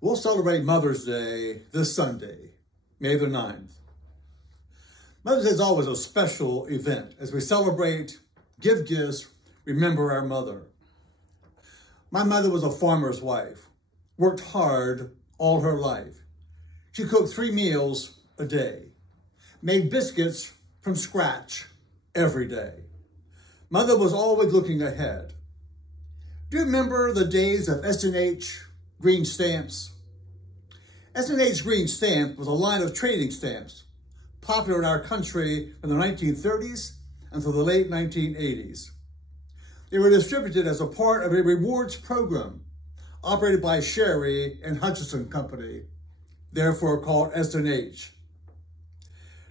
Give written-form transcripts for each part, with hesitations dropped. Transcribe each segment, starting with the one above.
We'll celebrate Mother's Day this Sunday, May the 9th. Mother's Day is always a special event as we celebrate, give gifts, remember our mother. My mother was a farmer's wife, worked hard all her life. She cooked 3 meals a day, made biscuits from scratch every day. Mother was always looking ahead. Do you remember the days of S&H green stamps? S&H green stamp was a line of trading stamps popular in our country in the 1930s until the late 1980s. They were distributed as a part of a rewards program operated by Sherry and Hutchison Company, therefore called S&H.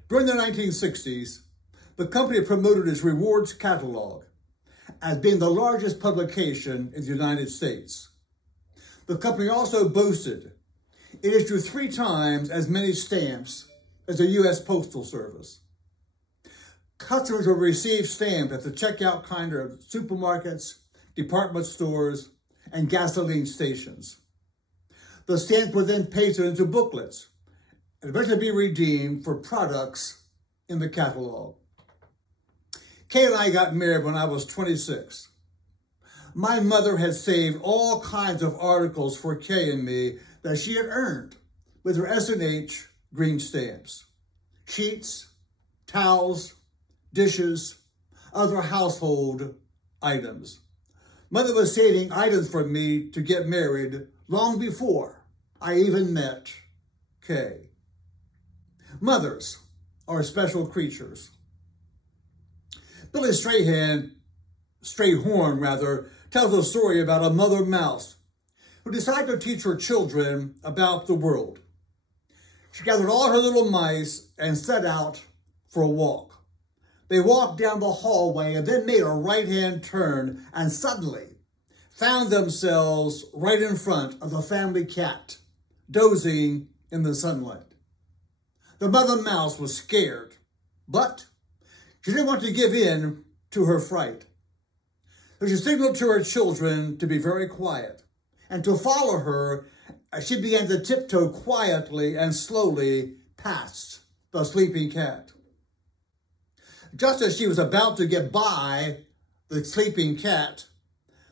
During the 1960s, the company promoted its rewards catalog as being the largest publication in the United States. The company also boasted it issued 3 times as many stamps as the U.S. Postal Service. Customers would receive stamps at the checkout counter of supermarkets, department stores, and gasoline stations. The stamps were then pasted into booklets and eventually be redeemed for products in the catalog. Kay and I got married when I was 26. My mother had saved all kinds of articles for Kay and me that she had earned with her S&H green stamps. Sheets, towels, dishes, other household items. Mother was saving items for me to get married long before I even met Kay. Mothers are special creatures. Billy Strayhorn tells a story about a mother mouse who decided to teach her children about the world. She gathered all her little mice and set out for a walk. They walked down the hallway and then made a right-hand turn and suddenly found themselves right in front of the family cat, dozing in the sunlight. The mother mouse was scared, but she didn't want to give in to her fright. So she signaled to her children to be very quiet and to follow her as she began to tiptoe quietly and slowly past the sleeping cat. Just as she was about to get by the sleeping cat,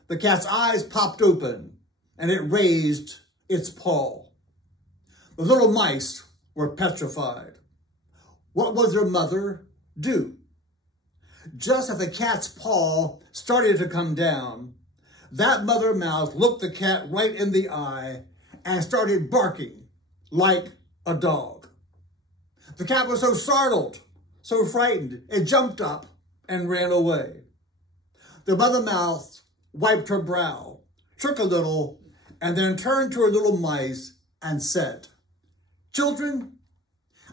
the cat's eyes popped open and it raised its paw. The little mice were petrified. What would their mother do? Just as the cat's paw started to come down, that mother mouse looked the cat right in the eye and started barking like a dog. The cat was so startled, so frightened, it jumped up and ran away. The mother mouse wiped her brow, shook a little, and then turned to her little mice and said, "Children,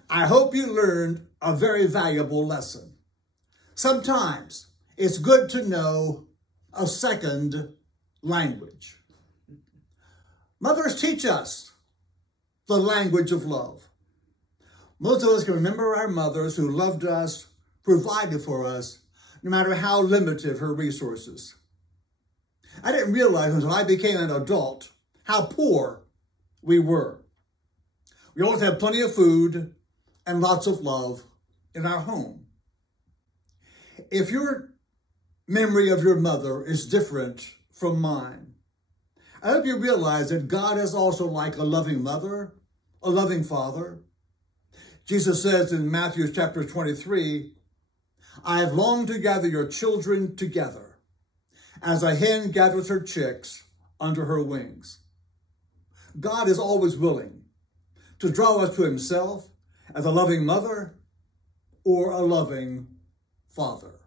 I hope you learned a very valuable lesson. Sometimes it's good to know a second language." Mothers teach us the language of love. Most of us can remember our mothers who loved us, provided for us, no matter how limited her resources. I didn't realize until I became an adult how poor we were. We always had plenty of food and lots of love in our home. If your memory of your mother is different from mine, I hope you realize that God is also like a loving mother, a loving father. Jesus says in Matthew chapter 23, "I have longed to gather your children together, as a hen gathers her chicks under her wings." God is always willing to draw us to himself as a loving mother or a loving father.